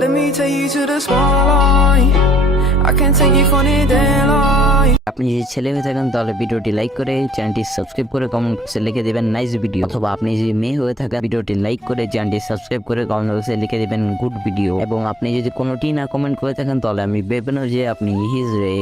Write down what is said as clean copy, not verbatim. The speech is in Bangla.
Let me take you to the spotlight. I can take you for the daylight. আপনি যদি ছেলে হয়ে থাকেন তাহলে ভিডিওটি লাইক করে চ্যানেলটি সাবস্ক্রাইব করে কমেন্ট বক্সে লিখে দেবেন নাইস ভিডিও, অথবা আপনি যদি মেয়ে হয়ে থাকেন ভিডিওটি লাইক করে চ্যানেলটি সাবস্ক্রাইব করে কমেন্ট বক্সে লিখে দেবেন গুড ভিডিও। এবং আপনি যদি কোনোটি না কমেন্ট করে থাকেন তাহলে আমি ভেবে নেব যে আপনি হিজড়ে।